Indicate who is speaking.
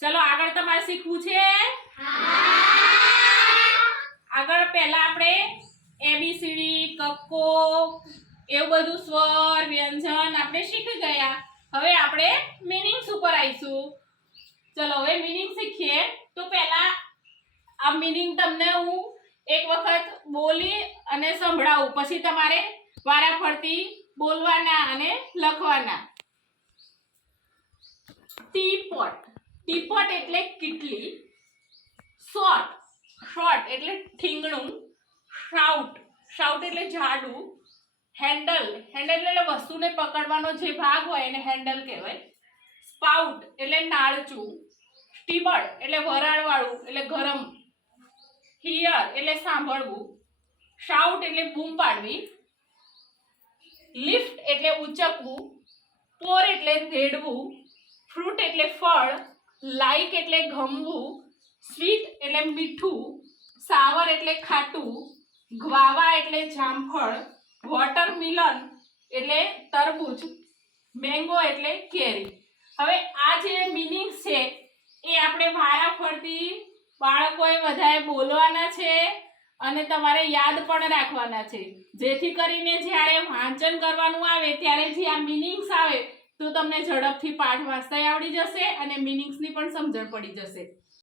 Speaker 1: ચલો આગળ તમારે શીખવું છે? આગળ પહેલા આપણે એબીસીડી કક્કો, એવું બધું સ્વર, વ્યંજન આપણે શીખી ગયા. હવે આપણે મિનિંગ્સ ઉપર આવીશું. ચલો હવે મીનિંગ શીખીએ. તો પહેલા આ મીનિંગ તમને હું એક વખત બોલી અને સંભળાવું. પછી તમારે વારાફરતી બોલવાના અને લખવાના. ટીપોટ ટીપોટ એટલે કીટલી શોટ શોર્ટ એટલે ઠીંગણું શાઉટ શાઉટ એટલે ઝાડું હેન્ડલ હેન્ડલ એટલે વસ્તુને પકડવાનો જે ભાગ હોય એને હેન્ડલ કહેવાય. સ્પાઉટ એટલે નાળચું સ્ટીમર એટલે વરાળવાળું એટલે ગરમ, હિયર એટલે સાંભળવું શાઉટ એટલે બૂમ પાડવી, લિફ્ટ એટલે ઉચકવું, પોર એટલે રેડવું ફ્રૂટ એટલે ફળ લાઈક એટલે ગમવું, સ્વીટ એટલે મીઠું, સાવર એટલે ખાટું, ગ્વાવા એટલે જામફળ વોટરમિલન એટલે તરબૂચ, મેંગો એટલે કેરી. હવે આ જે મિનિંગ છે, એ આપણે વારાફરતી બાળકોએ વધારે બોલવાના છે અને તમારે યાદ પણ રાખવાના છે. જેથી કરીને જ્યારે વાંચન કરવાનું આવે, ત્યારે જે આ મિનિંગ્સ આવે તો તમને ઝડપથી પાઠ વાંચતા આવડી જશે અને મિનિંગ્સની પણ સમજણ પડી જશે.